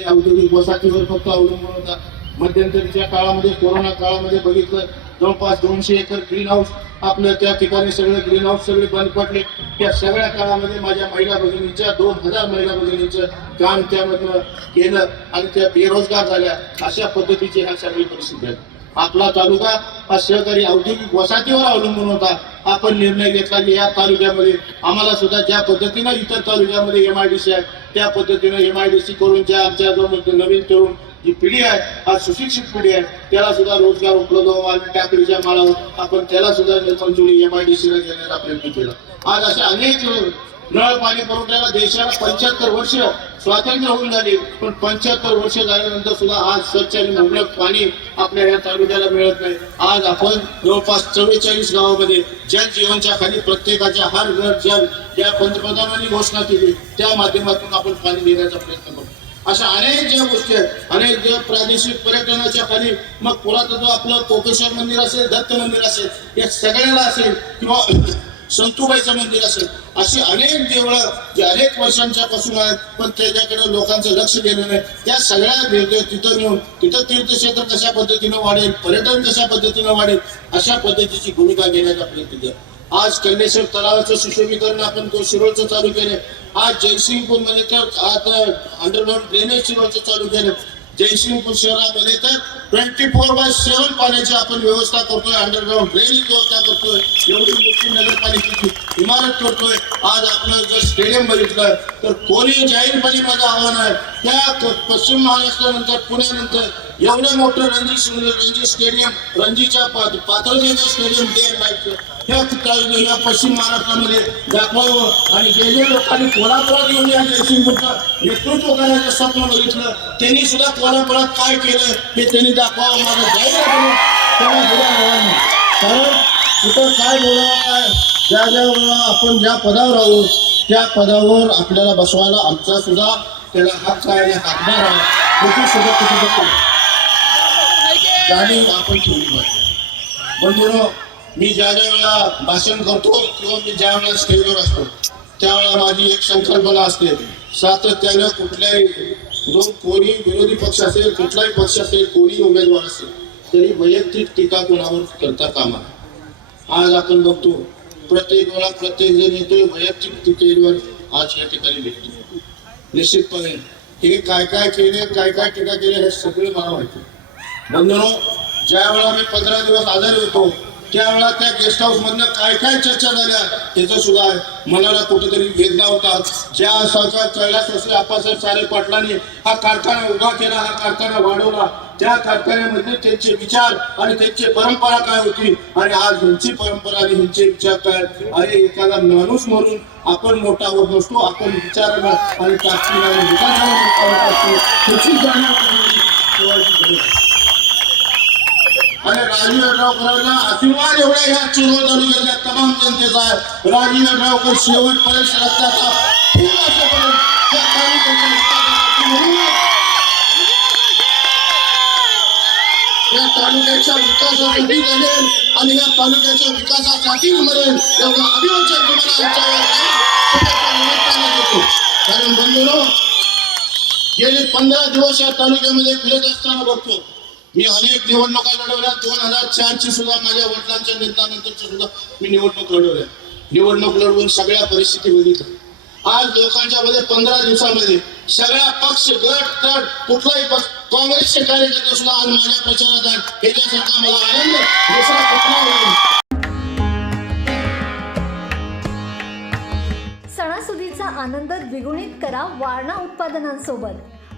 औद्योगिक वसाहतीवर फक्त अवलंबून होता. मध्यंतरीच्या काळामध्ये कोरोना काळामध्ये बघितलं जवळपास दोनशे एकर ग्रीन हाऊस आपलं त्या ठिकाणी सगळे ग्रीन हाऊस सगळे बंद पडले. त्या सगळ्या काळामध्ये माझ्या महिला भगिनीच्या दोन हजार महिला भगिनीचं काम त्यामधनं केलं आणि त्या बेरोजगार झाल्या. अशा पद्धतीची ह्या सगळी परिस्थिती आहे. आपला तालुका हा सहकारी औद्योगिक वसाहतीवर अवलंबून होता. आपण निर्णय घेतला की या तालुक्यामध्ये आम्हाला सुद्धा ज्या पद्धतीनं इतर तालुक्यामध्ये एम आय डी सी आहे त्या पद्धतीनं एम आय डी सी करून ज्या आमच्या नवीन तरुण जी पिढी आहे हा सुशिक्षित पिढी आहे त्याला सुद्धा रोजगार उपलब्ध व्हावा आणि टाकडीच्या माळावर आपण त्याला सुद्धा मंजुरी एम आय डी सीला देण्याचा प्रयत्न केला. आज असे अनेक नळ पाणी पुरवठ्याला देशाला पंच्याहत्तर वर्ष स्वातंत्र्य होऊन झाले. पण पंच्याहत्तर वर्ष झाल्यानंतर सुद्धा आज स्वच्छ आणि मुबलक पाणी आपल्या या तालुक्याला मिळत नाही. आज आपण जवळपास चव्वेचाळीस गावामध्ये जल जीवनच्या खाली प्रत्येकाच्या हर घर जल या पंतप्रधानांनी घोषणा केली. त्या माध्यमातून आपण पाणी देण्याचा प्रयत्न करतो अशा अनेक ज्या गोष्टी आहेत अनेक ज्या प्रादेशिक पर्यटनाच्या खाली मग पुरातत्व आपलं कोकेश्वर मंदिर असेल दत्त मंदिर असेल या सगळ्याला असेल किंवा संतुबाईचं मंदिर असेल. अशी अनेक देवळं जी अनेक वर्षांच्या पासून आहेत पण त्याच्याकडे लोकांचं लक्ष गेलं नाही. त्या सगळ्या देवते तिथं नेऊन तिथं तीर्थक्षेत्र कशा पद्धतीनं वाढेल पर्यटन कशा पद्धतीनं वाढेल अशा पद्धतीची भूमिका घेण्याचा प्रयत्न केला. आज कल्लेश्वर तलावाचं सुशोभीकरण आपण तो शिरोळचं चालू केले. आज जयसिंगपूरमध्ये तर आता अंडरग्राऊंड ड्रेनेज शिरोळचं चालू केलं. जयसिंगपूर शहरामध्ये तर ट्वेंटी फोर बाय सेव्हन पाण्याची आपण व्यवस्था करतोय अंडरग्राऊंड ड्रेनेज व्यवस्था करतोय एवढी मोठी नगरपालिकेची इमारत करतोय. आज आपलं जर स्टेडियम बघितलं तर कोणी जाहीरपणे माझं आव्हान आहे त्या पश्चिम महाराष्ट्रानंतर पुण्यानंतर एवढं मोठं रणजी रणजी स्टेडियम रणजीच्या पातळीचं स्टेडियम ते पाहिजे त्या ठिकाणी या पश्चिम महाराष्ट्रामध्ये दाखवावं. आणि जे जे लोकांनी कोल्हापुरात येऊन या जयसिंगपूरचं नेतृत्व करायचं स्वप्न बघितलं त्यांनी सुद्धा कोल्हापुरात काय केलं हे त्यांनी दाखवावं. माझं जाहीर कारण तिथं काय बोलावं काय ज्या ज्या आपण ज्या पदावर आहोत त्या पदावर आपल्याला बसवायला आमचा सुद्धा त्याला हक्क आहे हातभार आहे. सुद्धा कुठे जाणीव आपण ठेवली पाहिजे. बंधुनो मी ज्या ज्या वेळेला भाषण करतो किंवा मी ज्या वेळेला स्टेजवर असतो. त्यावेळेला माझी एक संकल्पना असते सातत्यानं कुठल्याही जो कोणी विरोधी पक्ष असेल कुठलाही पक्ष असेल कोणी उमेदवार असेल तरी वैयक्तिक टीका कोणावर करता कामा आज आपण बघतो प्रत्येक वेळा प्रत्येक जण येतोय वैयक्तिक टीकेवर आज या ठिकाणी भेटतो. निश्चितपणे हे काय काय केले काय काय टीका केली हे सगळे मला माहिती बंधनो ज्या वेळा मी पंधरा दिवस आजारी होतो त्यावेळा त्या गेस्ट हाऊस मधनं काय काय चर्चा झाल्या त्याचं सुद्धा मनाला कुठेतरी वेदना होता ज्या सरकार कैलास असले आप्पासाहेब सारे पाटलांनी हा कारखाना उभा केला हा कारखाना वाढवला. त्या कारखान्यामध्ये त्यांचे विचार आणि त्यांची परंपरा काय होती? आणि आज ह्यांची परंपरा आणि ह्यांचे विचार काय? अरे एखादा माणूस म्हणून आपण मोठा होत नसतो आपण विचारानं आणि ताकदीला विकासाला विकासानं मोठा होत असतो ह्याची जाणीव करून ठेवायची गरज आहे. आणि राजीव यड्रावकरांना आशीर्वाद एवढा ह्या चिरोळ तालुक्यातल्या तमाम जनतेचा आहे. राजीव यड्रावकर शेवटपर्यंत रक्ताचा फूल असेपर्यंत या तालुक्याच्या विकासासाठी या तालुक्याच्या विकासासाठी लढेल आणि या तालुक्याच्या विकासासाठी मरेल एवढा अभिवचन तुम्हाला आमच्या कारण बंधुनो गेले पंधरा दिवस या तालुक्यामध्ये फिरत असताना बघतो. मी अनेक निवडणुका लढवल्या. दोन हजार चारची सुद्धा माझ्या वडिलांच्या निधनानंतरच्या सुद्धा मी निवडणूक लढवल्या. निवडणूक लढवून सगळ्या परिस्थिती बघितल्या आज लोकांच्या मध्ये पंधरा दिवसामध्ये सगळ्या पक्ष गट तट कुठलाही पक्ष काँग्रेसचे कार्यकर्ते सुद्धा आज माझ्या प्रचारात आहेत. याच्यासारखा मला आनंद दुसरा कुठला नाही सणासुदीचा आनंद द्विगुणित करा वारणा उत्पादनांसोबत.